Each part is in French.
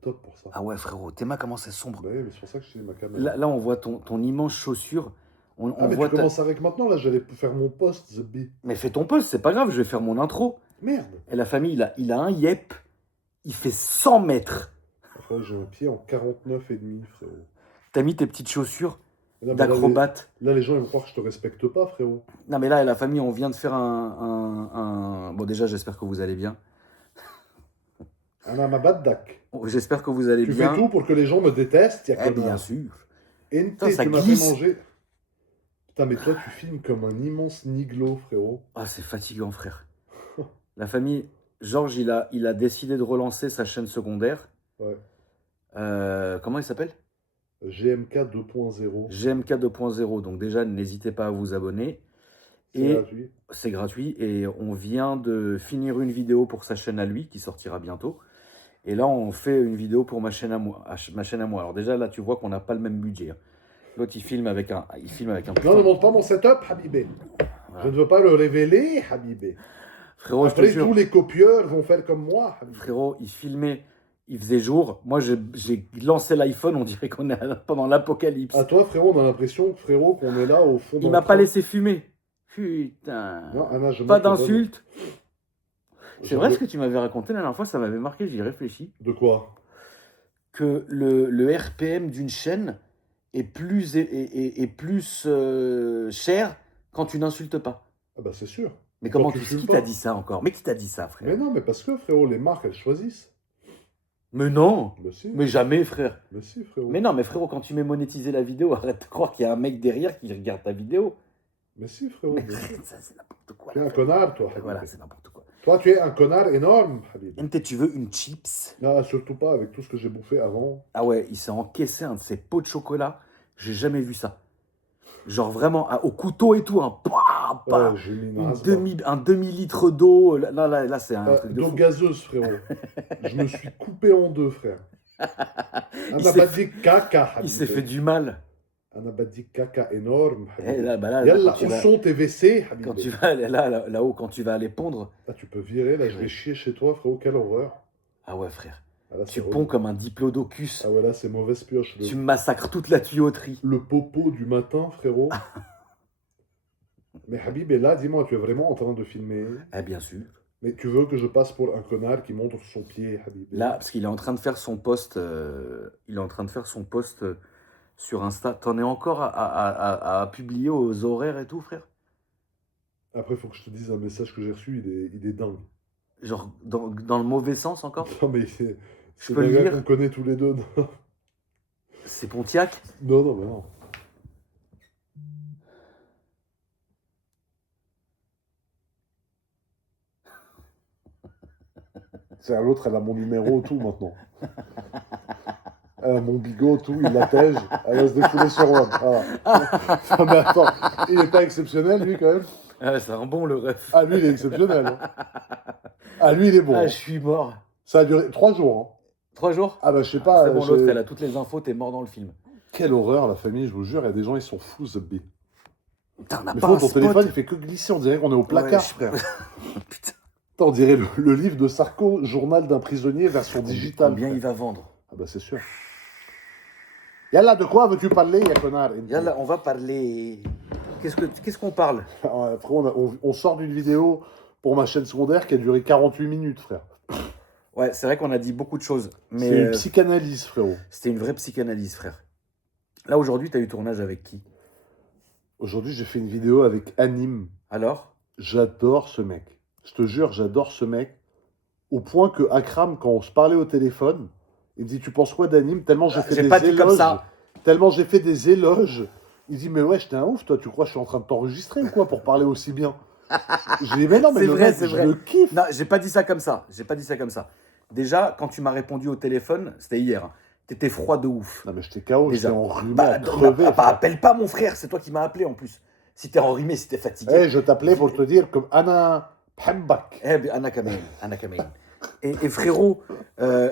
top pour ça. Ah ouais, frérot, tes mains, comment c'est sombre. Bah oui, mais c'est pour ça que je t'ai mis ma caméra. Là, on voit ton immense chaussure. Ah, mais voit tu commences avec maintenant, là, j'allais faire mon post, The Bee. Mais fais ton post, c'est pas grave, je vais faire mon intro. Merde. Et la famille, il a un yep, il fait 100 mètres. Après, j'ai un pied en 49,5, frérot. T'as mis tes petites chaussures Là, mais d'acrobate. Là, les gens, ils vont croire que je te respecte pas, frérot. Non, mais là, la famille, on vient de faire Bon, déjà, j'espère que vous allez bien. Un amabadak. J'espère que vous allez Tu bien. fais tout pour que les gens me détestent, y'a Eh bien sûr. Ente, Putain, ça tu m'as fait glisse. manger. Putain, mais toi, tu filmes comme un immense niglo, frérot. Ah, c'est fatigant, frère. La famille, Georges, il a décidé de relancer sa chaîne secondaire. Ouais. Comment il s'appelle? GMK 2.0. GMK 2.0. Donc déjà, n'hésitez pas à vous abonner. C'est gratuit. C'est gratuit. Et on vient de finir une vidéo pour sa chaîne à lui, qui sortira bientôt. Et là, on fait une vidéo pour ma chaîne à moi. Alors déjà, là, tu vois qu'on n'a pas le même budget. L'autre, il filme avec un... Non, ne montre pas mon setup, Habibé. Voilà. Je ne veux pas le révéler, Habibé. Frérot, après, je te jure, tous les copieurs vont faire comme moi, Habibé. frérot, il filmait, il faisait jour. Moi, j'ai lancé l'iPhone, on dirait qu'on est pendant l'apocalypse. À toi, frérot, on a l'impression, frérot, qu'on est là au fond. Il m'a pas laissé fumer. Putain. Non, Anna, je pas montre d'insulte. C'est vrai Je- ce que tu m'avais raconté la dernière fois, ça m'avait marqué, j'y réfléchis. De quoi? Que le RPM d'une chaîne est plus, cher quand tu n'insultes pas. Ah bah c'est sûr. Mais Quand comment tu qui fumes t'a pas. dit ça encore? Mais qui t'a dit ça, frère? Mais non, mais parce que, frérot, les marques, elles choisissent. Mais non. Mais si. Mais jamais, frère. Mais si, frérot. Mais non, mais frérot, quand tu mets monétiser la vidéo, arrête de croire qu'il y a un mec derrière qui regarde ta vidéo. Mais si, frérot. Mais bien sûr. ça, c'est n'importe quoi. Tu es là, un frère. connard, toi. Voilà, Habib. c'est n'importe quoi. Toi, tu es un connard énorme, Habib. MT, tu veux une chips? Non, surtout pas avec tout ce que j'ai bouffé avant. Ah ouais, il s'est encaissé un de ses pots de chocolat. J'ai jamais vu ça. Genre vraiment, au couteau et tout, hein. Bah, bah. Ouais, j'ai mis une Un race demi-litre d'eau. Là, c'est un truc de d'eau fou. gazeuse, frérot. Je me suis coupé en deux, frère. Il s'est Anabadi caca, Habib. Il s'est fait du mal. Anabadi caca énorme, Et Habib. là, bah là, Yallah, quand tu où vas- sont tes WC, Habib? quand tu vas aller là-haut, quand tu vas aller pondre. Ah, tu peux virer, là, je vais chier chez toi, frérot, quelle horreur. Ah ouais, frère. Ah, là, Tu c'est ponds horrible. comme un diplodocus. Ah ouais, là, c'est mauvaise pioche. Tu massacres toute la tuyauterie. Le popo du matin, frérot. Mais Habib est là, dis-moi, tu es vraiment en train de filmer. Eh bien sûr. Mais tu veux que je passe pour un connard qui montre son pied, Habib? Là, parce qu'il est en train de faire son post. Sur Insta. T'en es encore à publier aux horaires et tout, frère? Après, il faut que je te dise un message que j'ai reçu, il est dingue. Genre, dans le mauvais sens encore? Non, mais c'est peux un le gars lire qu'on connaît tous les deux. C'est Pontiac? Non, non, mais non. C'est à l'autre, elle a mon numéro, tout maintenant. Elle a mon bigot, tout, il l'attège, elle va se défouler sur moi. Voilà. Non, mais attends, il n'est pas exceptionnel, lui, quand même. Ah, c'est un bon, le ref. Ah, lui, il est exceptionnel. Hein. Ah, lui, il est bon. Ah, Hein. je suis mort. Ça a duré 3 jours. Hein. 3 jours? Ah, bah, je sais pas. C'est bon, l'autre, elle a toutes les infos, t'es mort dans le film. Quelle horreur, la famille, je vous jure, il y a des gens, ils sont fous, ce B. Putain, on n'a Mais pas faut, un ton spot. téléphone, il fait que glisser, on dirait qu'on est au placard, Ouais, frère. Putain, Putain, on dirait le livre de Sarko, Journal d'un prisonnier, version digitale. combien frère. il va vendre? Ah bah c'est sûr. Yallah, de quoi veux-tu parler, ya connard? Yallah, on va parler... Qu'est-ce qu'on parle? Après, on sort d'une vidéo pour ma chaîne secondaire qui a duré 48 minutes, frère. Ouais, c'est vrai qu'on a dit beaucoup de choses. Mais C'est une psychanalyse, frérot. c'était une vraie psychanalyse, frère. Là, aujourd'hui, t'as eu tournage avec qui? Aujourd'hui, j'ai fait une vidéo avec Anim. Alors? J'adore ce mec. Je te jure, j'adore ce mec. Au point que Akram, quand on se parlait au téléphone, il me dit, tu penses quoi d'Anim? Tellement j'ai fait J'ai des pas dit éloges. comme ça. Tellement j'ai fait des éloges. Il dit, mais ouais, j'étais un ouf, toi, tu crois que je suis en train de t'enregistrer ou quoi pour parler aussi bien? Je dis, mais non, mais C'est le vrai, mec, c'est je vrai. le kiffe. Non, j'ai pas dit ça comme ça. J'ai pas dit ça comme ça. Déjà, quand tu m'as répondu au téléphone, c'était hier, hein, t'étais froid de ouf. Non, mais j'étais KO, Déjà. j'étais enrhumé Bah, à crever. bah, frère. appelle pas mon frère, c'est toi qui m'as appelé en plus. Si t'es enrhumé, si t'es fatigué. Eh, je t'appelais pour te dire comme Anna Phambak. Eh bien, Anna Kamein, Anna Kamein. Et frérot,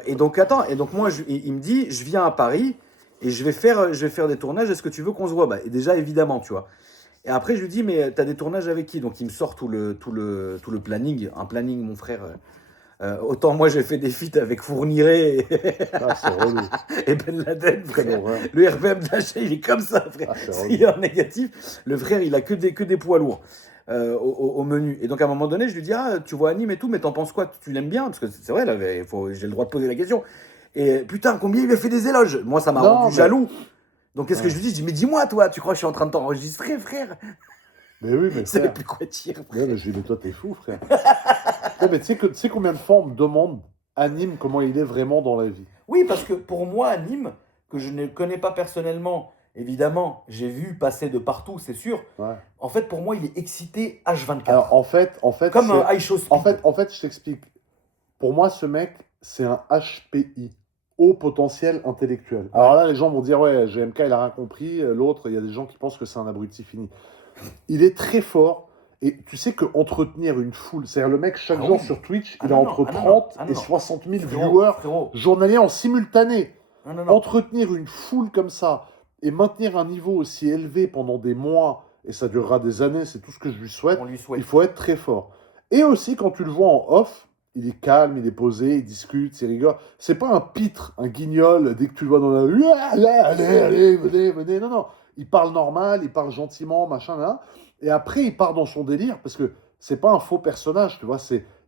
et donc attends, et donc moi, il me dit, je viens à Paris et je vais faire des tournages, est-ce que tu veux qu'on se voit? Bah, et déjà, évidemment, tu vois. Et après, je lui dis, mais t'as des tournages avec qui? Donc il me sort tout le planning, un planning, mon frère, Autant moi j'ai fait des feats avec Fourniret Ah, c'est relou. et Ben Laden, Quelle frère. horreur. Le RPM lâché, il est comme ça, frère. Ah, c'est S'il est en négatif, le frère, il a que des poids lourds au menu. Et donc, à un moment donné, je lui dis, ah, tu vois Anime et tout, mais t'en penses quoi? Tu l'aimes bien? Parce que c'est vrai, là, j'ai le droit de poser la question. Et putain, combien il lui a fait des éloges? Moi, ça m'a Non, rendu mais- jaloux. Donc, qu'est-ce que Ouais. je lui dis? Je dis, mais dis-moi, toi, tu crois que je suis en train de t'enregistrer, frère? Mais oui, mais Il savait frère. plus quoi dire, frère. Ouais, mais je lui dis, mais toi, t'es fou, frère. Ouais, mais tu sais combien de fois on me demande Anime comment il est vraiment dans la vie? Oui, parce que pour moi, Nîmes, que je ne connais pas personnellement, évidemment, j'ai vu passer de partout, c'est sûr. Ouais. En fait, pour moi, il est excité H24. Alors, en fait, Comme c'est- un high show speed. en fait, je t'explique. Pour moi, ce mec, c'est un HPI, haut potentiel intellectuel. Alors là, les gens vont dire, ouais, GMK, il a rien compris. L'autre, il y a des gens qui pensent que c'est un abruti fini. Il est très fort. Et tu sais qu'entretenir une foule, c'est-à-dire le mec, chaque Ah jour oui. sur Twitch, Ah il a non, non, entre ah non, 30 ah non, et non. 60 000 Frérot, viewers frérot. journaliers en simultané. Non, non, non. Entretenir une foule comme ça et maintenir un niveau aussi élevé pendant des mois, et ça durera des années, c'est tout ce que je lui souhaite, On lui souhaite. il faut être très fort. Et aussi, quand tu le vois en off, il est calme, il est posé, il discute, il rigole. C'est pas un pitre, un guignol, dès que tu le vois dans la rue, allez, venez. Non, non. Il parle normal, il parle gentiment, machin, là. Et après, il part dans son délire, parce que c'est pas un faux personnage, tu vois.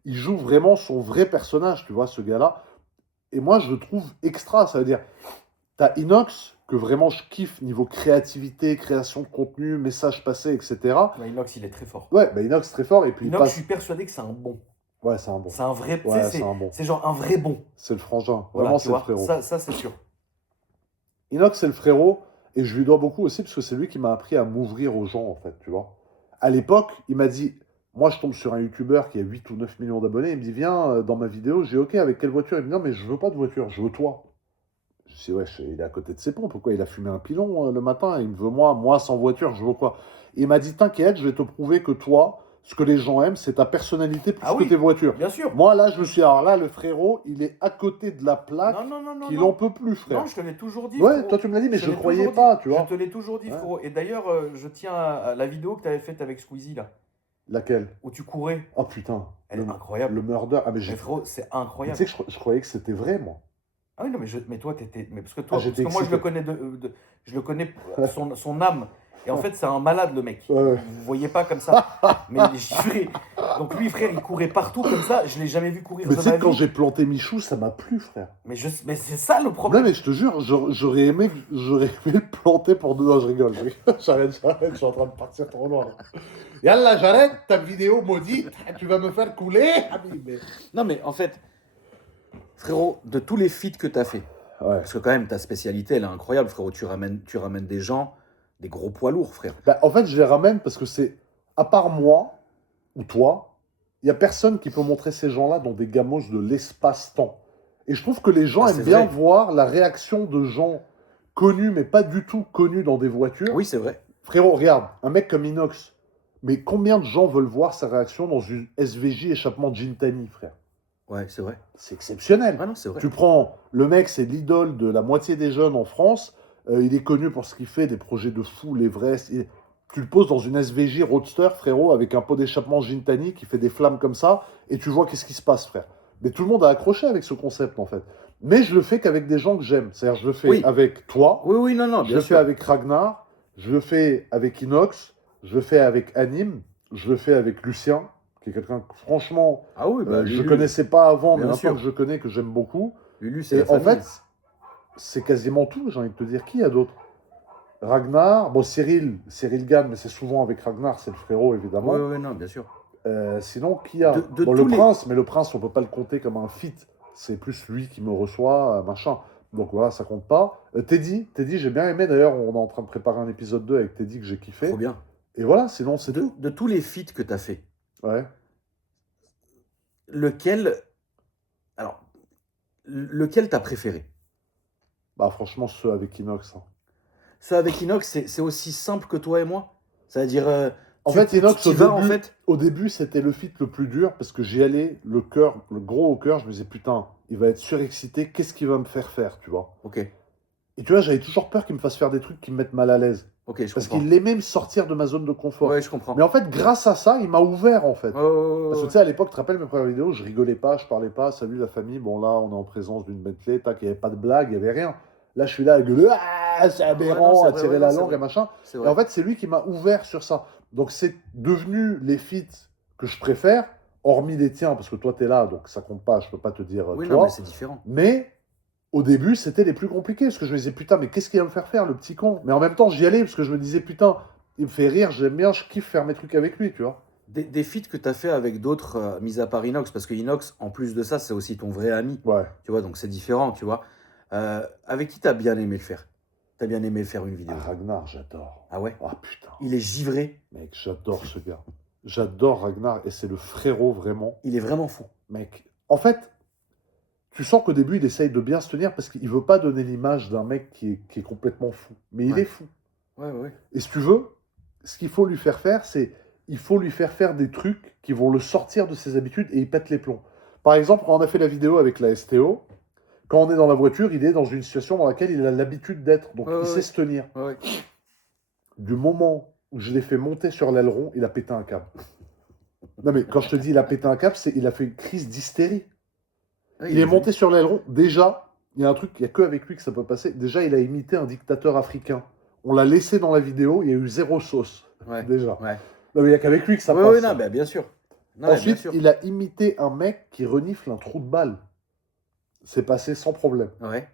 Il joue vraiment son vrai personnage, tu vois, ce gars-là. Et moi, je le trouve extra. Ça veut dire, t'as Inox, que vraiment je kiffe niveau créativité, création de contenu, messages passés, etc. Ouais, Inox, il est très fort. Ouais, bah Inox, très fort. Et puis, il Inox, je passe. suis persuadé que c'est un bon. Ouais, c'est un bon. C'est un vrai. Ouais, tu sais, c'est un bon. c'est genre un vrai bon. C'est le frangin. Voilà, Vraiment, tu c'est le vois. frérot. Ça c'est sûr. Inox, c'est le frérot, et je lui dois beaucoup aussi, parce que c'est lui qui m'a appris à m'ouvrir aux gens, en fait, tu vois. À l'époque, il m'a dit, moi, je tombe sur un YouTuber qui a 8 ou 9 millions d'abonnés, il me dit, viens dans ma vidéo, j'ai OK, avec quelle voiture? Il me dit, non, mais je veux pas de voiture, je veux toi. Je dis, ouais, il est à côté de ses pompes, pourquoi il a fumé un pilon le matin, il me veut moi sans voiture, je veux quoi? Et il m'a dit, t'inquiète, je vais te prouver que toi, ce que les gens aiment, c'est ta personnalité plus Ah que oui. tes voitures. Bien sûr. Moi, là, je me suis dit, alors là, le frérot, il est à côté de la plaque, Non. qu'il n'en peut plus, frère. Non, je te l'ai toujours dit. Ouais, frérot. toi tu me l'as dit, mais je te ne l'ai croyais toujours pas, dit. tu vois. Je te l'ai toujours dit, Ouais. frérot. Et d'ailleurs, je tiens à la vidéo que tu avais faite avec Squeezie, là, Laquelle? où tu courais. Oh putain, Elle est incroyable. le murder. Ah, mais Mais frérot, c'est tu incroyable. sais que je croyais que c'était vrai, moi. Ah oui, non, mais toi, t'étais. Mais parce que toi, Ah, j'étais parce que moi, je le excité. connais, je le connais son âme. Et en fait, c'est un malade, le mec. Ouais. Vous voyez pas comme ça. Mais il est juré. Donc lui, frère, il courait partout comme ça. Je l'ai jamais vu courir Mais de tu sais ma que quand vie. j'ai planté Michou, ça m'a plu, frère. Mais c'est ça le Non, problème. mais je te jure, j'aurais aimé le planter pour deux. Non, je rigole. J'arrête, je suis en train de partir trop loin. Là. Yallah, j'arrête ta vidéo maudite. Tu vas me faire couler. Mais... Non, mais en fait, frérot, de tous les feats que tu as fait, Ouais. parce que quand même, ta spécialité, elle est incroyable, frérot. Tu ramènes des gens, des gros poids lourds, frère. Bah, en fait, je les ramène parce que c'est, à part moi ou toi, il n'y a personne qui peut montrer ces gens-là dans des gamos de l'espace-temps. Et je trouve que les gens Ah, aiment c'est bien vrai. voir la réaction de gens connus, mais pas du tout connus dans des voitures. Oui, c'est vrai. Frérot, regarde, un mec comme Inox, mais combien de gens veulent voir sa réaction dans une SVJ échappement Gintani, frère? Ouais, c'est vrai. C'est exceptionnel. Ah non, c'est vrai. Tu prends le mec, c'est l'idole de la moitié des jeunes en France. Il est connu pour ce qu'il fait, des projets de fou, l'Everest. Tu le poses dans une SVJ Roadster, frérot, avec un pot d'échappement Gintani qui fait des flammes comme ça, et tu vois qu'est-ce qui se passe, frère. Mais tout le monde a accroché avec ce concept, en fait. Mais je le fais qu'avec des gens que j'aime. C'est-à-dire, je le fais Oui. avec toi, Oui, non, je bien le sûr. fais avec Ragnar, je le fais avec Inox, je le fais avec Anime, je le fais avec Lucien, qui est quelqu'un que, franchement, Ah oui, bah, je Lulu, connaissais pas avant, mais Bien maintenant sûr. que je connais, que j'aime beaucoup. Lulu, c'est Et la en famille. fait, c'est quasiment tout, j'ai envie de te dire. Qui y a d'autre? Ragnar, bon, Cyril gagne, mais c'est souvent avec Ragnar, c'est le frérot, évidemment. Oui, non, bien sûr. Sinon, qui y a? De Bon, tous le les- prince, mais le prince, on peut pas le compter comme un feat. C'est plus lui qui me reçoit, machin. Donc voilà, ça compte pas. Teddy, j'ai bien aimé. D'ailleurs, on est en train de préparer un épisode 2 avec Teddy que j'ai kiffé. Trop bien. Et voilà, sinon, c'est tout. De tous les feats que tu as fait, Ouais. lequel t'as préféré? Bah, franchement, ceux avec Inox. Hein. Ceux avec Inox, c'est aussi simple que toi et moi? C'est-à-dire, En fait, Inox, tu vas, en fait. au début, c'était le feat le plus dur parce que j'y allais, le gros au cœur. Je me disais, putain, il va être surexcité. Qu'est-ce qu'il va me faire, tu vois? Ok, Et tu vois, j'avais toujours peur qu'il me fasse faire des trucs qui me mettent mal à l'aise. Ok, je Parce comprends. qu'il aimait me sortir de ma zone de confort. Ouais, je comprends. Mais en fait, grâce à ça, il m'a ouvert, en fait. Ouais, ouais, ouais, Parce que ouais. tu sais, à l'époque, tu te rappelles mes premières vidéos, je rigolais pas, je parlais pas, salut la famille, bon là, on est en présence d'une Bentley, tac, il n'y avait pas de blague, il n'y avait rien. Là, je suis là à gueuler, ah, c'est Ouais, non, aberrant, c'est à vrai, tirer ouais, non, la c'est langue et vrai. machin. C'est Et en vrai. fait, c'est lui qui m'a ouvert sur ça. Donc, c'est devenu les feats que je préfère, hormis les tiens, parce que toi, tu es là, donc ça compte pas, je peux pas te dire Oui, non, mais toi. c'est différent. Mais au début, c'était les plus compliqués, parce que je me disais, putain, mais qu'est-ce qu'il va me faire faire, le petit con? Mais en même temps, j'y allais, parce que je me disais, putain, il me fait rire, j'aime bien, je kiffe faire mes trucs avec lui, tu vois. Des feats que tu as fait avec d'autres, mis à part Inox, parce que Inox, en plus de ça, c'est aussi ton vrai ami. Ouais. Tu vois, donc c'est différent, tu vois. Avec qui tu as bien aimé le faire? Tu as bien aimé faire une vidéo? Ah, Ragnar, j'adore. Ah ouais? Ah putain. Il est givré, Mec, j'adore ce gars. J'adore Ragnar et c'est le frérot vraiment. il est vraiment fou. Mec, en fait, tu sens qu'au début, il essaye de bien se tenir parce qu'il veut pas donner l'image d'un mec qui est complètement fou. Mais il Ouais. est fou. Ouais, ouais. Et si tu veux, ce qu'il faut lui faire faire, c'est il faut lui faire faire des trucs qui vont le sortir de ses habitudes et il pète les plombs. Par exemple, quand on a fait la vidéo avec la STO, quand on est dans la voiture, il est dans une situation dans laquelle il a l'habitude d'être. Donc Ouais, il ouais, sait ouais. se tenir. Ouais, ouais. Du moment où je l'ai fait monter sur l'aileron, il a pété un câble. Non mais quand je te dis il a pété un câble, c'est il a fait une crise d'hystérie. Ouais, Il est devenu- monté sur l'aileron. Déjà, il y a un truc, il n'y a que avec lui que ça peut passer. Déjà, il a imité un dictateur africain. On l'a laissé dans la vidéo, il y a eu zéro sauce. Ouais. Déjà. Ouais. Non mais il n'y a qu'avec lui que ça Ouais, passe. ouais, ça. non, bah, bien sûr. Non, ouais, bien Ensuite, sûr. il a imité un mec qui renifle un trou de balle. C'est passé sans problème. Ouais.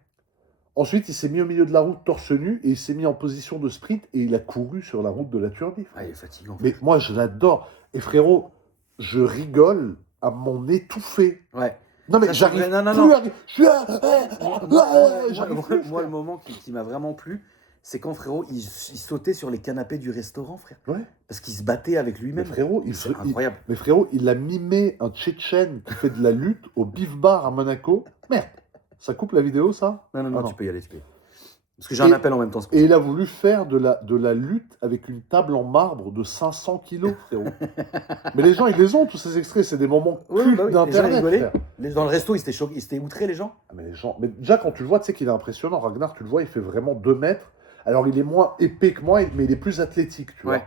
Ensuite, il s'est mis au milieu de la route torse nu et il s'est mis en position de sprint et il a couru sur la route de la Turbie. Ah, il est fatigant. Mais moi, je l'adore. Et frérot, je rigole à m'en étouffer. Ouais. Non, mais Ça, c'est j'arrive vrai. Non, non, plus non. à... Je suis là... j'arrive Moi, plus, moi, le frère. moment qui m'a vraiment plu, c'est quand frérot, il sautait sur les canapés du restaurant, frère. Ouais. Parce qu'il se battait avec Mais lui-même. frérot, C'est incroyable. mais frérot, il a mimé un Tchétchène qui fait de la lutte au Beef Bar à Monaco. Merde, ça coupe la vidéo, ça? Non, non, non, Ah, tu peux y aller, tu peux y aller. Parce que j'ai un appel en même temps. Et il a voulu faire de la lutte avec une table en marbre de 500 kilos, frérot. Mais les gens, ils les ont, tous ces extraits. C'est des moments cultes Bah oui, les gens d'Internet, rigolaient. frère. Dans le resto, ils s'étaient choqués, ils s'étaient outrés, les gens. Ah, mais les gens... Mais déjà, quand tu le vois, tu sais qu'il est impressionnant. Ragnar, tu le vois, il fait vraiment 2 mètres. Alors, il est moins épais que moi, mais il est plus athlétique, tu Ouais. vois.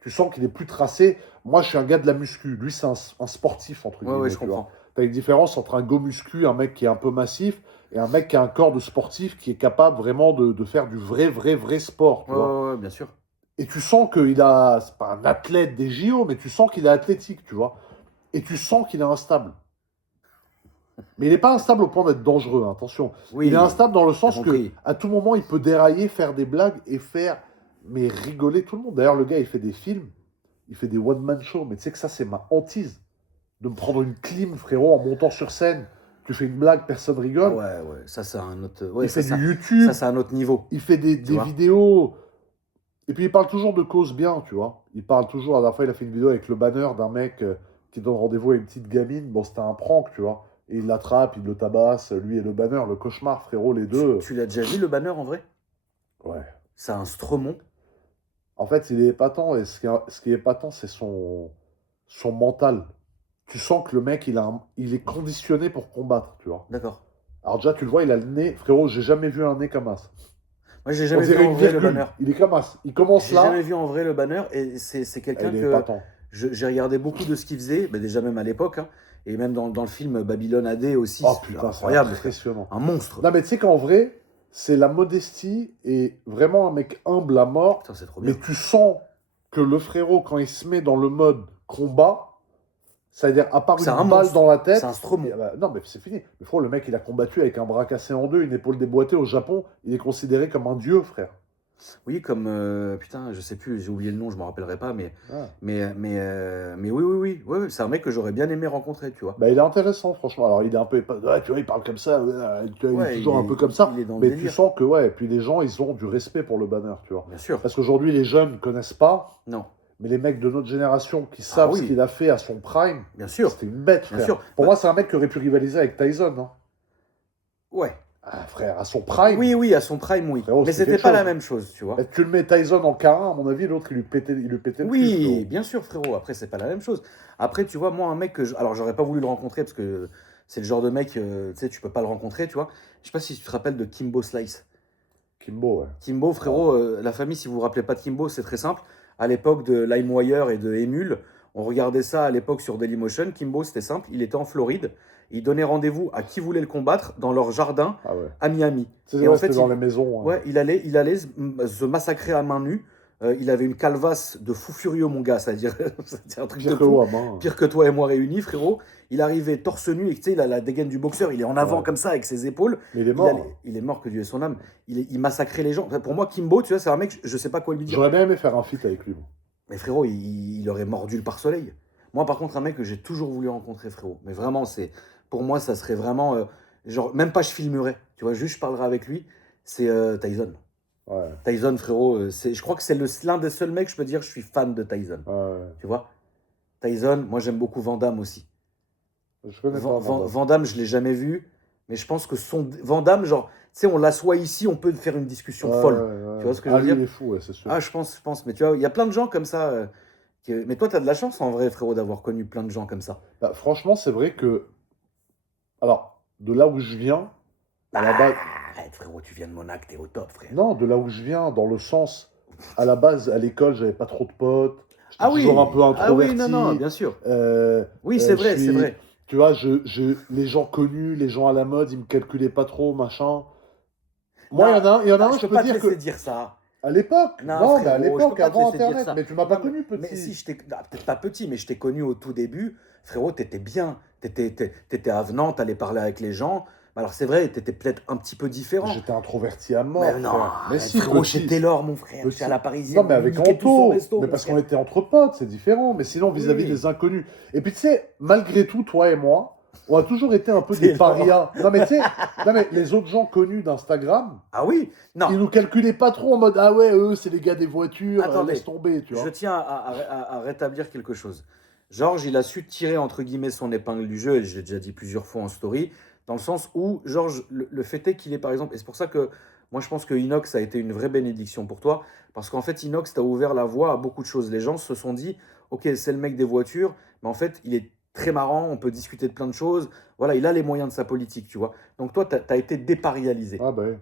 Tu sens qu'il est plus tracé. Moi, je suis un gars de la muscu. Lui, c'est un sportif, entre guillemets. Ouais, je tu vois. comprends. T'as une différence entre un go muscu, un mec qui est un peu massif, et un mec qui a un corps de sportif qui est capable vraiment de faire du vrai sport, tu vois. Ouais, bien sûr. Et tu sens qu'il a, c'est pas un athlète des JO, mais tu sens qu'il est athlétique, tu vois. Et tu sens qu'il est instable. Mais il n'est pas instable au point d'être dangereux, hein, attention. Oui, Il est instable dans le sens j'ai que compris. à tout moment, il peut dérailler, faire des blagues et mais rigoler tout le monde. D'ailleurs, le gars, il fait des films, il fait des one-man shows, mais tu sais que ça, c'est ma hantise. De me prendre une clim, frérot, en montant sur scène. Tu fais une blague, personne Ah rigole. ouais, ça, c'est un autre. Ouais, Il fait ça, du YouTube, ça, c'est un autre niveau. il fait des vois. vidéos. Et puis il parle toujours de causes bien, tu vois. Il parle toujours, la dernière fois, il a fait une vidéo avec le banner d'un mec qui donne rendez-vous à une petite gamine. Bon, c'était un prank, tu vois. Et il l'attrape, il le tabasse, lui et le banner, le cauchemar, frérot, les deux. Tu l'as déjà vu, le banner, en vrai? Ouais. C'est un Stromon. En fait, il est épatant, et ce qui est épatant, c'est son mental. Tu sens que le mec, il est conditionné pour combattre, tu vois. D'accord. Alors déjà, tu le vois, il a le nez. Frérot, j'ai jamais vu un nez comme ça. Moi, j'ai On jamais vu dirait en une vrai le virgule. banner. Il est comme ça. Il commence J'ai là. jamais vu en vrai le banner et c'est Ah, quelqu'un il est que épatant. j'ai regardé beaucoup de ce qu'il faisait, bah, déjà même à l'époque, hein, et même dans le film Babylone AD aussi, Oh c'est putain, c'est incroyable, impressionnant. un monstre. Non, mais tu sais qu'en vrai, c'est la modestie et vraiment un mec humble à mort. Putain, c'est trop Mais bien. tu sens que le frérot, quand il se met dans le mode combat, c'est-à-dire à part C'est une un balle monstre. dans la tête. C'est un Stromon. Non, mais c'est fini. Mais frérot, le mec, il a combattu avec un bras cassé en deux, une épaule déboîtée au Japon. Il est considéré comme un dieu, frère. Oui, comme putain, je sais plus, j'ai oublié le nom, je me rappellerai pas, mais Ah. mais oui, ouais, c'est un mec que j'aurais bien aimé rencontrer, tu vois. Bah, il est intéressant, franchement. Alors, il est un peu. Ouais, tu vois, il parle comme ça. Tu vois, il Ouais, est toujours un peu comme ça. il est dans le Mais tu délire. sens que, ouais, et puis les gens, ils ont du respect pour le banner, tu vois. Bien sûr. Parce qu'aujourd'hui, les jeunes ne connaissent pas. Non, Mais les mecs de notre génération qui savent oui. ce qu'il a fait à son prime, bien sûr. c'était une bête, Bien frère. sûr. Pour moi, c'est un mec qui aurait pu rivaliser avec Tyson. Hein. Ouais. Ah, frère, à son prime. Oui, à son prime, oui. Frérot, Mais c'était c'était quelque pas chose. la même chose, tu vois. Et tu le mets Tyson en K1, à mon avis, l'autre, il lui pétait le cul, Oui, frérot. bien sûr, frérot. Après, c'est pas la même chose. Après, tu vois, moi, un mec alors, j'aurais pas voulu le rencontrer parce que c'est le genre de mec, tu sais, tu peux pas le rencontrer, tu vois. Je sais pas si tu te rappelles de Kimbo Slice. Kimbo, ouais. Kimbo, frérot, la famille, si vous vous rappelez pas de Kimbo, c'est très simple. À l'époque de LimeWire et de Emule, on regardait ça à l'époque sur Dailymotion. Kimbo, c'était simple. Il était en Floride. Il donnait rendez-vous à qui voulait le combattre dans leur jardin Ah ouais. à Miami. C'est Et ouais, en fait, c'était dans les maisons. Hein. ouais, il allait se massacrer à main nue. Il avait une calvasse de fou furieux, mon gars. C'est-à-dire, c'est un truc de Pire que fou. moi, main. Pire que toi et moi réunis, frérot. Il arrivait torse nu et tu sais, il a la dégaine du boxeur. Il est en avant Ouais. comme ça avec ses épaules. Mais il est mort. Il est mort, que Dieu ait son âme. Il massacrait les gens. Enfin, pour moi, Kimbo, tu vois, c'est un mec, je sais pas quoi lui dire. J'aurais bien aimé faire un feat avec lui. Moi. Mais frérot, il aurait mordu le pare-soleil. Moi, par contre, un mec que j'ai toujours voulu rencontrer, frérot. Mais vraiment, pour moi, ça serait vraiment. Genre, même pas je filmerais. Tu vois, juste je parlerai avec lui. C'est Tyson. Ouais. Tyson, frérot, je crois que c'est l'un des seuls mecs, je peux dire, je suis fan de Tyson. Ouais. Tu vois, Tyson, moi j'aime beaucoup Van Damme aussi. Je connais pas Van Damme, je l'ai jamais vu, mais je pense que Van Damme, genre, tu sais, on l'assoit ici, on peut faire une discussion folle. Ouais. Tu vois ce que je veux lui, dire? il est fou, ouais, c'est sûr. Ah, je pense. Mais tu vois, il y a plein de gens comme ça. Mais toi, tu as de la chance en vrai, frérot, d'avoir connu plein de gens comme ça. Bah, franchement, c'est vrai que. Alors, de là où je viens, à la base. Arrête, frérot, tu viens de Monaco, t'es au top, frère. Non, de là où je viens, dans le sens. À la base, à l'école, j'avais pas trop de potes. J'étais Ah oui, toujours un peu introverti. Ah oui, non, bien sûr. Euh, Oui, c'est vrai, je suis- c'est vrai. Tu vois, les gens connus, les gens à la mode, ils me calculaient pas trop, machin. Moi, il y en a un, je je peux peux pas te dire laisser que. dire ça. À l'époque, Non, non, mais à frérot, je peux l'époque, pas te avant laisser dire Internet, ça. mais tu m'as pas Non, connu mais petit. si, peut-être pas petit, mais je t'ai connu au tout début. Frérot, t'étais bien. T'étais avenant, t'allais parler avec les gens. Alors c'est vrai, t'étais peut-être un petit peu différent. J'étais introverti à mort. Mais non, frère. Mais si, frérot, petit. chez Taylor, mon frère, Petit. chez à la Parisienne. Non, mais avec il niquait tout son Anto. resto, Mais mon parce frère. qu'on était entre potes, c'est différent. Mais sinon, vis-à-vis Oui. des inconnus. Et puis, tu sais, malgré tout, toi et moi, on a toujours été un peu des Taylor. parias. Non, mais tu sais, les autres gens connus d'Instagram, Ah oui, non. ils nous calculaient pas trop en mode ah ouais, eux, c'est les gars des voitures, Attendez, laisse tomber, tu vois. Je tiens à rétablir quelque chose. Georges, il a su tirer entre guillemets son épingle du jeu, et je l'ai déjà dit plusieurs fois en story, dans le sens où, Georges, le fait est qu'il est par exemple, et c'est pour ça que moi je pense que Inox a été une vraie bénédiction pour toi, parce qu'en fait Inox t'a ouvert la voie à beaucoup de choses. Les gens se sont dit, ok, c'est le mec des voitures, mais en fait il est très marrant, on peut discuter de plein de choses, voilà, il a les moyens de sa politique, tu vois. Donc toi, t'as été déparialisé. Ah bah oui.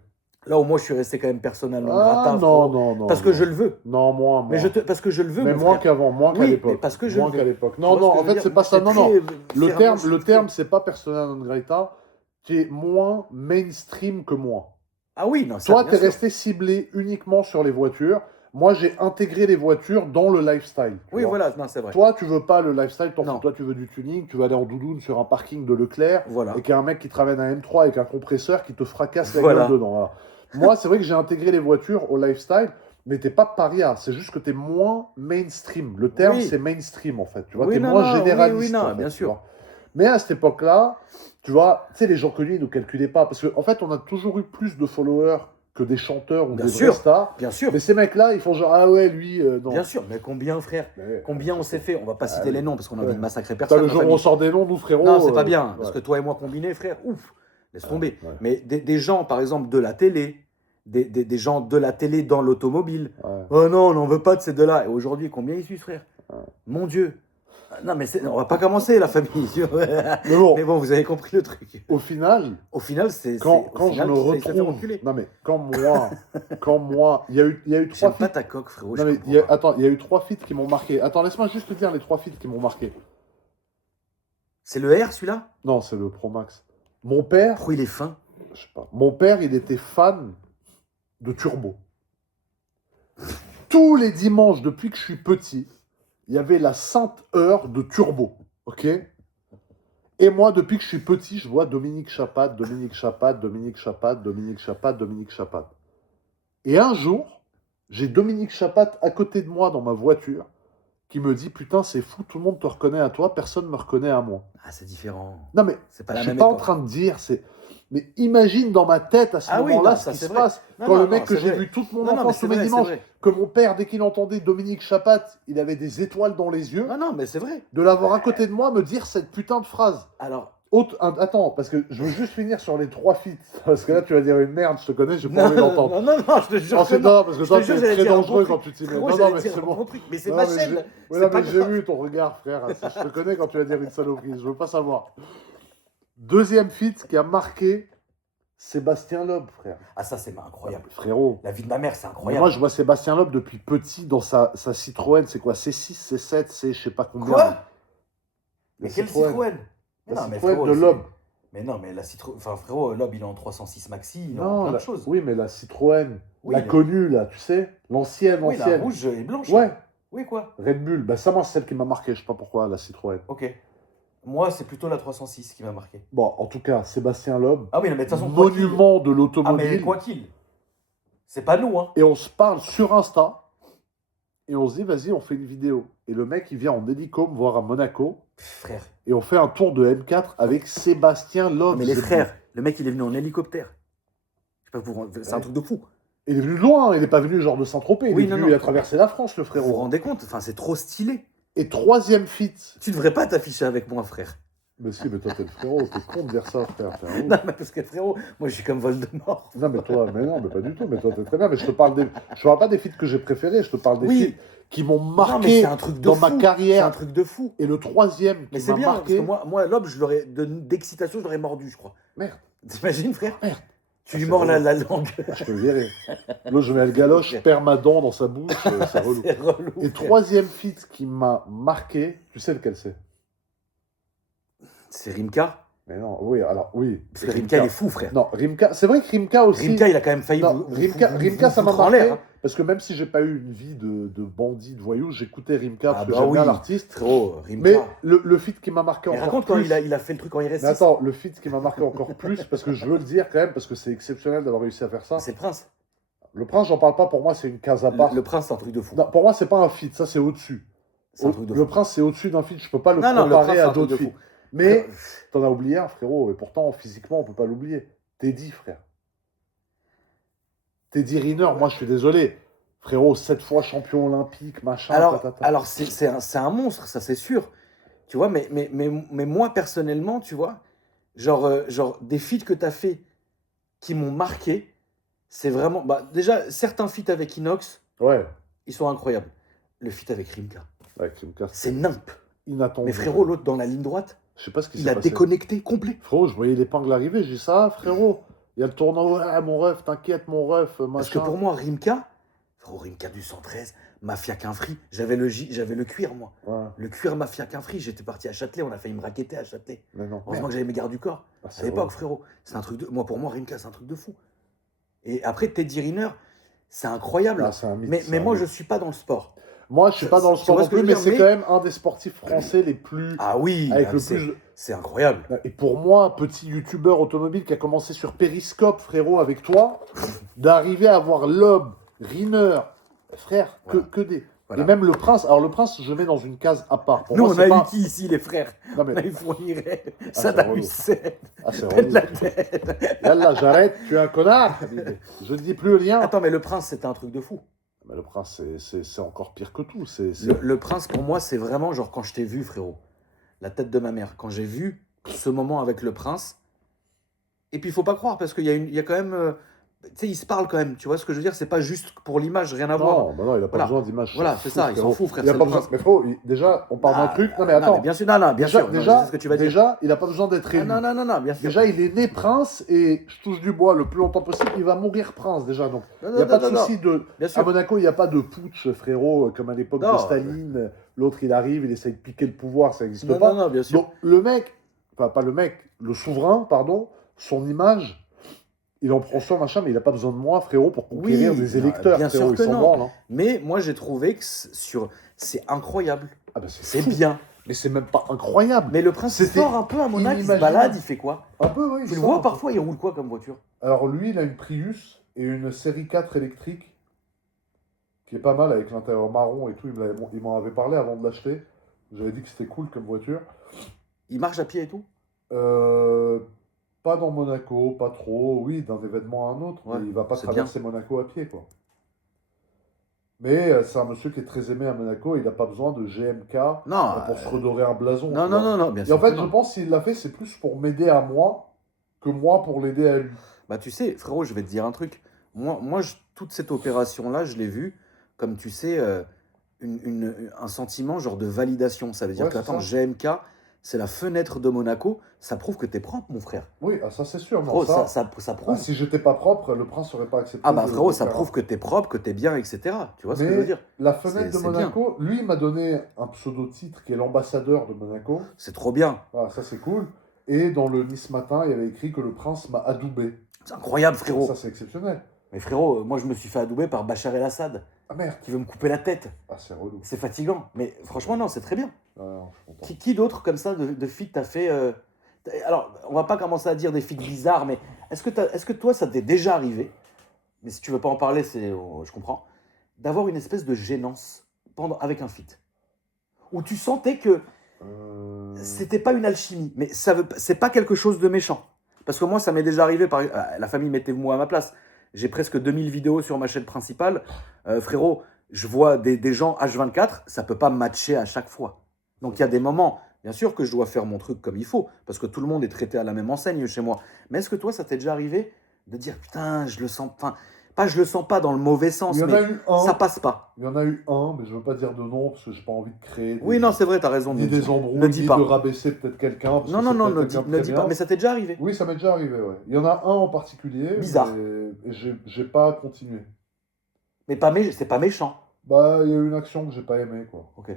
Là où moi je suis resté quand même personnellement Ah grata, non, frérot, non. parce que je le veux. Non, moi. Mais parce que je le veux, Mais mon moins frère. qu'avant, moins qu'à Oui, l'époque. mais parce que je moins le qu'à veux. l'époque. Tu Non, vois non, ce que en je veux fait, c'est dire? pas ça. Moi, Non, non. j'étais très fermé, Le terme, c'est pas persona non grata. Tu es moins mainstream que moi. Ah oui, non, ça, Toi, bien tu es sûr. resté ciblé uniquement sur les voitures. Moi, j'ai intégré les voitures dans le lifestyle. tu Oui, vois. voilà, non, c'est vrai. Toi, tu veux pas le lifestyle, Non. toi, tu veux du tuning, tu vas aller en doudoune sur un parking de Leclerc, Voilà. et qu'il y a un mec qui te ramène un M3 avec un compresseur qui te fracasse la Voilà. gueule dedans. Voilà. Moi, c'est vrai que j'ai intégré les voitures au lifestyle, mais t'es pas paria, c'est juste que t'es moins mainstream. Le terme, Oui. c'est mainstream, en fait. Tu vois, Oui, t'es non, moins non, généraliste. oui, non, en fait, bien tu sûr. vois. Mais à cette époque-là, tu vois, tu sais, les gens connus, ils nous calculaient pas, parce qu'en fait, on a toujours eu plus de followers que des chanteurs ou Bien des sûr. vrais stars. Bien sûr. Mais ces mecs-là, ils font genre, ah ouais, lui, non. Bien sûr. Mais combien, frère? Mais- Combien on s'est fait? On va pas citer oui. les noms parce qu'on a Ouais. envie de massacrer Putain, personne. le la jour où famille. on sort des noms, nous, frérot. Non, c'est pas bien. Parce ouais. que toi et moi combinés, frère, ouf, laisse tomber. ouais. Mais des gens, par exemple, de la télé, des gens de la télé dans l'automobile. Ouais. Oh non, on n'en veut pas de ces deux-là. Et aujourd'hui, combien ils suivent, frère? Mon Dieu. Non, mais on va pas commencer, la famille. Mais bon, Mais bon, vous avez compris le truc. au final, Au final, quand au final, je me ça fait retrouve. reculer. Non, mais quand moi, il y a eu trois J'aime pas feats. ta coque, frérot. Non, je mais comprends pas. attends, il y a eu 3 feats qui m'ont marqué. Attends, laisse-moi juste te dire les 3 feats qui m'ont marqué. C'est le R, celui-là? Non, c'est le Pro Max. Mon père, Pourquoi il est fin? je sais pas. Mon père, il était fan de Turbo. Tous les dimanches, depuis que je suis petit, il y avait la sainte heure de Turbo. Ok? Et moi, depuis que je suis petit, je vois Dominique Chapat, Dominique Chapat, Dominique Chapat, Dominique Chapat, Dominique Chapat. Et un jour, j'ai Dominique Chapat à côté de moi dans ma voiture qui me dit putain, c'est fou, tout le monde te reconnaît à toi, personne ne me reconnaît à moi. Ah, c'est différent. Non, mais C'est pas je la suis même pas en époque. train de dire, c'est. Mais imagine dans ma tête à ce Ah oui, moment-là non, ce ça, qui c'est se vrai. passe. Non, Quand non, le mec non, que c'est j'ai vrai. vu toute mon Non, non, mais enfance c'est tous mes vrai, c'est dimanches, vrai. que mon père, dès qu'il entendait Dominique Chapat, il avait des étoiles dans les yeux, Non, non, mais c'est vrai. de l'avoir à côté de moi me dire cette putain de phrase. Alors, Attends, parce que je veux juste finir sur les 3 feats. Parce que là, tu vas dire une merde, je te connais, j'ai pas non, envie d'entendre. non, non, je te jure Non, que c'est non. non, parce que Je toi, te tu jure, es j'allais très dire un bon dangereux truc. quand tu t'y mets. Frérot, Non, j'allais mais dire c'est un bon. bon truc. Mais c'est Non, ma mais chaîne. j'ai- C'est Ouais, non, pas mais j'ai grave. vu ton regard, frère. Je te connais quand tu vas dire une saloperie. Je veux pas savoir. Deuxième feat qui a marqué, Sébastien Loeb, frère. Ah, ça, c'est incroyable. Frérot. La vie de ma mère, c'est Mais incroyable. moi, je vois Sébastien Loeb depuis petit dans sa Citroën. C'est quoi? C6, C7, C je sais pas combien. Quoi? La Mais quelle Citroën? Mais La non, mais Citroën frérot, de c'est- Loeb. Mais non, mais la Citroën. Enfin, frérot, Loeb, il est en 306 Maxi, il est en Non, plein de la- choses. oui, mais la Citroën, Oui, la la- connue, là, tu sais, l'ancienne, Oui, la l'ancienne. rouge et blanche. Ouais, là. Oui, quoi? Red Bull. Bah, ça, moi, c'est celle qui m'a marqué. Je sais pas pourquoi, la Citroën. Ok. Moi, c'est plutôt la 306 qui m'a marqué. Bon, en tout cas, Sébastien Loeb, Ah oui, non, mais de toute façon, quoi qu'il- monument de Ah, mais l'automobile. quoi qu'il. C'est pas nous, hein. Et on se parle sur Insta. Et on se dit, vas-y, on fait une vidéo. Et le mec, il vient en hélico me voir à Monaco. Frère. Et on fait un tour de M4 avec Sébastien Non, Loeb. mais les C'est- frères, le mec, il est venu en hélicoptère. Je sais pas, c'est un Ouais. truc de fou. Il est venu de loin, il n'est pas venu genre de Saint-Tropez. Oui, Il est non, venu, non. il a traversé la France, le Vous vous frérot. rendez compte? Enfin, c'est trop stylé. Et troisième feat. Tu devrais pas t'afficher avec moi, frère. Mais si, mais toi, t'es le frérot. T'es con de dire ça, frère. T'es un ouf. Non, mais parce que frérot, moi, je suis comme Voldemort. Non, mais toi, mais non, mais pas du tout. Mais toi, t'es très bien. Mais je parle pas des feats que j'ai préférés. Je te parle des Oui. feats qui m'ont Non, mais marqué c'est un truc de dans fou. ma C'est un carrière. truc de fou. Et le troisième Mais qui c'est m'a bien, marqué. parce que moi Lob, je l'aurais d'excitation, je l'aurais mordu, je crois. Merde, T'imagines, frère? Merde. Tu Ah, lui c'est mords la relou. langue. je peux le virer. Là, je mets le galoche, je perds ma dent dans sa bouche. C'est relou. C'est relou. Et frère. troisième feat qui m'a marqué, tu sais lequel c'est? C'est Rimka. Mais non, oui, alors oui. Parce que Rimka, il est fou, frère. Non, Rimka, c'est vrai que Rimka aussi. Rimka, il a quand même failli. Non, Rimka, ça m'a foutre en marqué. l'air, hein. Parce que même si j'ai pas eu une vie de bandit, de voyou, j'écoutais Rimka parce Ah que bah j'aime bien oui. l'artiste. Frérot, Rimka. Mais le feat qui m'a marqué Mais encore raconte plus. quand il a fait le truc en RS6. Mais attends, le feat qui m'a marqué encore plus, parce que je veux le dire quand même, parce que c'est exceptionnel d'avoir réussi à faire ça. C'est le prince. Le prince, j'en parle pas, pour moi, c'est une case à part. Le prince, c'est un truc de fou. Non, pour moi, c'est pas un feat, ça c'est au-dessus. C'est un truc de Le fou. prince, c'est au-dessus d'un feat, je peux pas le Non, non, le comparer prince, c'est à un truc d'autres de fou. feats. Mais t'en as oublié un, frérot, et pourtant, physiquement, on peut pas l'oublier. Teddy, frère. Teddy Riner, moi, je suis désolé. Frérot, 7 fois champion olympique, machin. Alors c'est un monstre, ça c'est sûr. Tu vois, mais moi personnellement, tu vois, genre des feats que tu as fait qui m'ont marqué, c'est vraiment. Bah, déjà, certains feats avec Inox, Ouais, ils sont incroyables. Le feat avec Rimka, avec une casse c'est nimp. inattendu. Mais frérot, l'autre dans la ligne droite, Je sais pas ce qui il s'est a passé. déconnecté complet. Frérot, je voyais l'épingle arriver, j'ai dit ça, frérot. Il y a le tournoi, ouais, mon ref, t'inquiète, mon ref, machin. Parce que pour moi, Rimka, frérot, Rimka du 113, Mafia Quinfri, j'avais le cuir, moi. Ouais, Le cuir Mafia Quinfri, j'étais parti à Châtelet, on a failli me raqueter à Châtelet. mais non. Heureusement que j'avais mes gardes du corps. Ah, À c'est l'époque, vrai. frérot, c'est un truc de. Moi, pour moi, Rimka, c'est un truc de fou. Et après, Teddy Riner, c'est incroyable. Ah, c'est un mythe, mais c'est mais un moi, mythe. je suis pas dans le sport. Moi, je suis pas dans le Tu sport vois non ce que je plus, veux mais dire, c'est mais- quand même un des sportifs français les plus. Ah oui, avec le c'est plus. c'est incroyable. Et pour moi, petit youtubeur automobile qui a commencé sur Periscope, frérot, avec toi, d'arriver à avoir Loeb, Riner, frère, Voilà. que des. Voilà. Et même le prince. Alors, le prince, je mets dans une case à part. Pour Nous, moi, on c'est a pas. eu qui ici, les frères? Non, mais- On a eu Fourniret, c'est Saddam relou. Hussein, Ah, c'est Ben relou. Laden. Yallah, j'arrête, tu es un connard. Je ne dis plus rien. Attends, mais le prince, c'était un truc de fou. Mais le prince, c'est encore pire que tout. C'est. Le prince, pour moi, c'est vraiment genre quand je t'ai vu, frérot, la tête de ma mère. Quand j'ai vu ce moment avec le prince, et puis il faut pas croire, parce qu'il y a quand même. Tu sais, ils se parlent quand même, tu vois ce que je veux dire? C'est pas juste pour l'image, rien à voir. Non, bah non, il n'a pas Voilà. besoin d'image. Voilà, c'est ça, ils s'en foutent, frère, Il a c'est pas le besoin. prince. Mais frérot, déjà, on parle d'un truc. Non, mais attends. bien sûr, non, bien sûr. Non, je sais ce que tu vas dire. Déjà, il n'a pas besoin d'être Ah, élu. non, bien sûr. Déjà, il est né prince et je touche du bois le plus longtemps possible. Il va mourir prince déjà. Donc, Non, il n'y a non, pas de non, non. souci de. Bien À sûr. Monaco, il n'y a pas de putsch, frérot, comme à l'époque Non. de Staline. L'autre, il arrive, il essaye de piquer le pouvoir, ça n'existe Non, pas. non, bien sûr. Donc, le mec, enfin, pas le mec, le souverain, pardon, son image, il en prend soin, machin, mais il n'a pas besoin de moi, frérot, pour conquérir Oui, des non, électeurs. bien frérot, sûr que il s'en non. branle, hein. Mais moi, j'ai trouvé que c'est incroyable. Ah bah, C'est fou. bien. Mais c'est même pas incroyable. Mais le prince, il C'était sort un peu à Monaco, il se inimaginable. balade, il fait quoi? Un peu, oui. Tu le vois parfois, il roule quoi comme voiture? Alors lui, il a une Prius et une série 4 électrique qui est pas mal avec l'intérieur marron et tout. Il m'en avait parlé avant de l'acheter. J'avais dit que c'était cool comme voiture. Il marche à pied et tout? Pas dans Monaco, pas trop. Oui, d'un événement à un autre. Ouais, mais il va pas c'est traverser Monaco à pied, quoi. Mais c'est un monsieur qui est très aimé à Monaco. Il n'a pas besoin de GMK Non, pour se redorer un blason. non, tu non, vois. non, bien Et sûr. en fait, que je non. pense qu'il l'a fait, c'est plus pour m'aider à moi que moi pour l'aider à lui. Bah, tu sais, frérot, je vais te dire un truc. Moi toute cette opération-là, je l'ai vue comme, tu sais, un sentiment genre de validation. Ça veut dire Ouais, que, c'est attends, ça. GMK, c'est la fenêtre de Monaco. Ça prouve que t'es propre, mon frère. Oui, ah, ça c'est sûr. Non, Frérot, ça, ça prouve. si j'étais pas propre, le prince aurait pas accepté. Ah bah frérot, de ça faire prouve que t'es propre, que t'es bien, etc. Tu vois ce que je veux Mais dire? la fenêtre de C'est bien. Monaco, lui, il m'a donné un pseudo-titre qui est l'ambassadeur de Monaco. C'est trop bien. Voilà, ça c'est cool. Et dans le Nice Matin, il y avait écrit que le prince m'a adoubé. C'est incroyable, frérot. Ça c'est exceptionnel. Mais frérot, moi je me suis fait adouber par Bachar el-Assad, Ah merde. qui veut me couper la tête. Ah, c'est relou. C'est fatigant. Mais franchement, non, c'est très bien. Ah, non, je suis content. Qui d'autre comme ça de feat t'as fait Alors, on va pas commencer à dire des feats bizarres, mais est-ce que toi, ça t'est déjà arrivé, mais si tu veux pas en parler, je comprends, d'avoir une espèce de gênance avec un feat où tu sentais que c'était pas une alchimie, mais c'est pas quelque chose de méchant. Parce que moi, ça m'est déjà arrivé, la famille, mettez-moi à ma place. J'ai presque 2000 vidéos sur ma chaîne principale. Frérot, je vois des gens H24, ça peut pas matcher à chaque fois. Donc il y a des moments, bien sûr que je dois faire mon truc comme il faut, parce que tout le monde est traité à la même enseigne chez moi. Mais est-ce que toi, ça t'est déjà arrivé de dire, putain, je le sens, enfin, pas je le sens pas dans le mauvais sens, Il y en mais a eu un. ça passe pas. Il y en a eu un, mais je veux pas dire de nom parce que j'ai pas envie de créer. Oui, non, c'est vrai, t'as raison. Ni des embrouilles, ne dis ni pas. de rabaisser peut-être quelqu'un. Non, non, non, ne dis pas. Mais ça t'est déjà arrivé. Oui, ça m'est déjà arrivé, ouais. Il y en a un en particulier. Bizarre. Et j'ai pas continué. Mais c'est pas méchant. Bah, il y a eu une action que j'ai pas aimée, quoi. Ok.